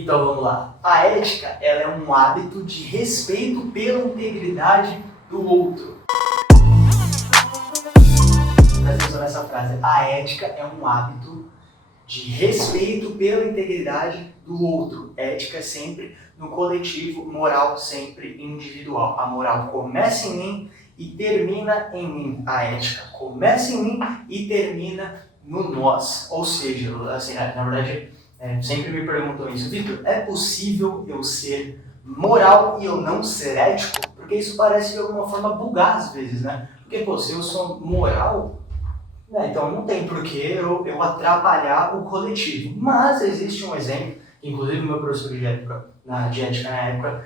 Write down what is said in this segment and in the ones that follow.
Então vamos lá. A ética, ela é um hábito de respeito pela integridade do outro. Presta atenção nessa frase. A ética é um hábito de respeito pela integridade do outro. Ética sempre no coletivo, moral sempre individual. A moral começa em mim e termina em mim. A ética começa em mim e termina no nós. Ou seja, assim, na verdade, sempre me perguntam isso. Vitor, é possível eu ser moral e eu não ser ético? Porque isso parece de alguma forma bugar às vezes, né? Porque, pô, se eu sou moral, então não tem por que eu atrapalhar o coletivo. Mas existe um exemplo, que inclusive o meu professor de ética na época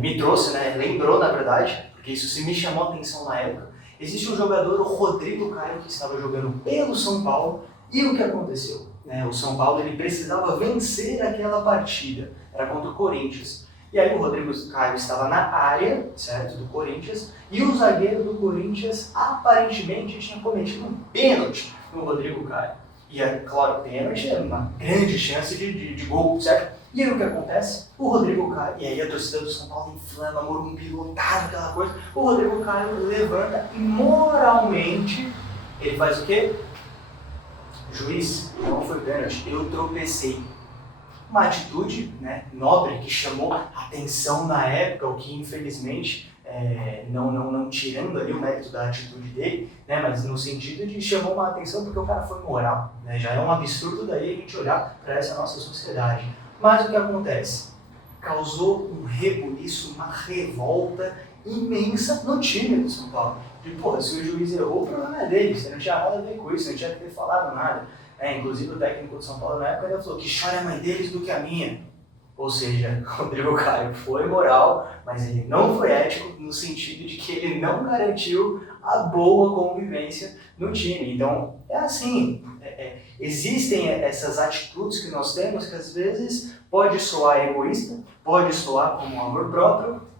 me trouxe, né, lembrou na verdade, porque isso se me chamou a atenção na época. Existe um jogador, o Rodrigo Caio, que estava jogando pelo São Paulo, e o que aconteceu? O São Paulo ele precisava vencer aquela partida, era contra o Corinthians. E aí o Rodrigo Caio estava na área, certo, do Corinthians, e o zagueiro do Corinthians aparentemente tinha cometido um pênalti no Rodrigo Caio. E é claro, pênalti é uma grande chance de gol, certo? E aí o que acontece? O Rodrigo Caio, e aí a torcida do São Paulo inflama, Morumbi lotado, aquela coisa, o Rodrigo Caio levanta e moralmente ele faz o quê? Juiz, não foi pênalti, eu tropecei. Uma atitude, né, nobre que chamou atenção na época, o que infelizmente, não tirando ali o mérito da atitude dele, né, mas no sentido de chamou uma atenção porque o cara foi moral. Né, já é um absurdo daí a gente olhar para essa nossa sociedade. Mas o que acontece? Causou um rebuliço, uma revolta imensa no time do São Paulo. De, porra, se o juiz errou, o problema é dele, você não tinha nada a ver com isso, não tinha que ter falado nada. Inclusive o técnico de São Paulo na época ainda falou que chora a mãe deles do que a minha. Ou seja, o Rodrigo Caio foi moral, mas ele não foi ético no sentido de que ele não garantiu a boa convivência no time. Então, é assim, existem essas atitudes que nós temos que às vezes pode soar egoísta, pode soar como um amor próprio.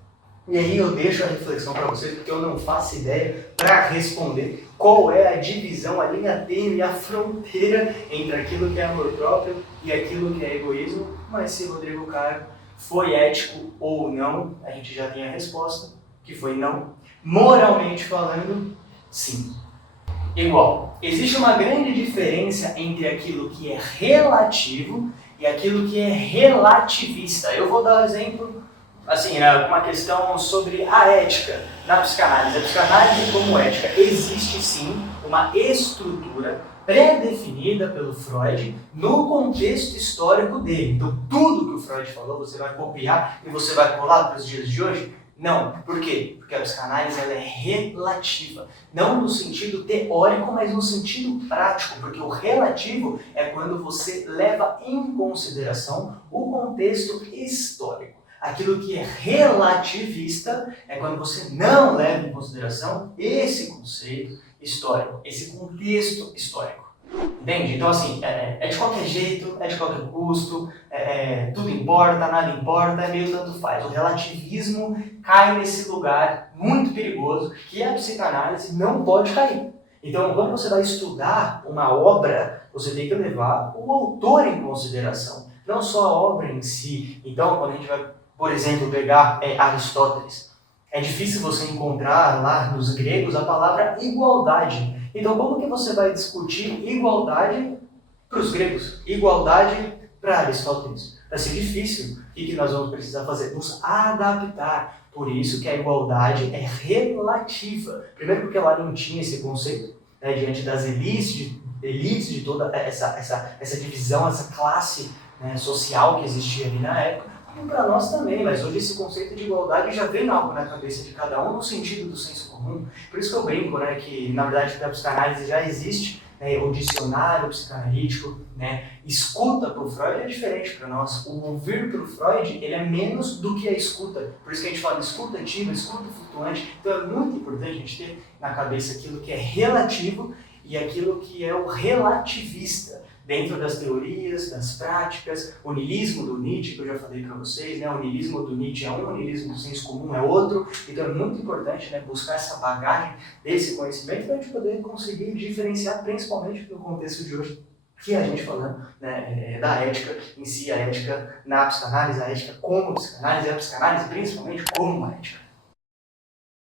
E aí eu deixo a reflexão para vocês, porque eu não faço ideia para responder qual é a divisão, a linha tênue, a fronteira entre aquilo que é amor próprio e aquilo que é egoísmo. Mas se Rodrigo Caio foi ético ou não, a gente já tem a resposta, que foi não. Moralmente falando, sim. Igual, existe uma grande diferença entre aquilo que é relativo e aquilo que é relativista. Eu vou dar um exemplo, assim, uma questão sobre a ética na psicanálise. A psicanálise como ética, existe sim uma estrutura pré-definida pelo Freud no contexto histórico dele. Então tudo que o Freud falou você vai copiar e você vai colar para os dias de hoje? Não. Por quê? Porque a psicanálise ela é relativa. Não no sentido teórico, mas no sentido prático. Porque o relativo é quando você leva em consideração o contexto histórico. Aquilo que é relativista é quando você não leva em consideração esse conceito histórico, esse contexto histórico. Entende? Então, assim, é de qualquer jeito, é de qualquer custo, tudo importa, nada importa, é meio tanto faz. O relativismo cai nesse lugar muito perigoso que a psicanálise não pode cair. Então, quando você vai estudar uma obra, você tem que levar o autor em consideração, não só a obra em si. Então, quando a gente vai, por exemplo, pegar Aristóteles, é difícil você encontrar lá nos gregos a palavra igualdade. Então, como que você vai discutir igualdade para os gregos? Igualdade para Aristóteles? Vai ser difícil. O que nós vamos precisar fazer? Nos adaptar. Por isso que a igualdade é relativa. Primeiro porque lá não tinha esse conceito, né, diante das elites de toda essa divisão, essa classe, né, social que existia ali na época. E para nós também, mas hoje esse conceito de igualdade já vem algo na cabeça de cada um no sentido do senso comum. Por isso que eu brinco, né, que na verdade para a psicanálise já existe, né, o dicionário psicanalítico, né, escuta para o Freud é diferente para nós. O ouvir para o Freud ele é menos do que a escuta. Por isso que a gente fala escuta ativa, escuta flutuante. Então é muito importante a gente ter na cabeça aquilo que é relativo e aquilo que é o relativista. Dentro das teorias, das práticas, o niilismo do Nietzsche, que eu já falei para vocês, né? O niilismo do Nietzsche é um, o niilismo do senso comum é outro, então é muito importante, né, buscar essa bagagem desse conhecimento para a gente poder conseguir diferenciar, principalmente no contexto de hoje, E a gente falando, né, da ética em si, a ética na psicanálise, a ética como psicanálise, a psicanálise principalmente como uma ética.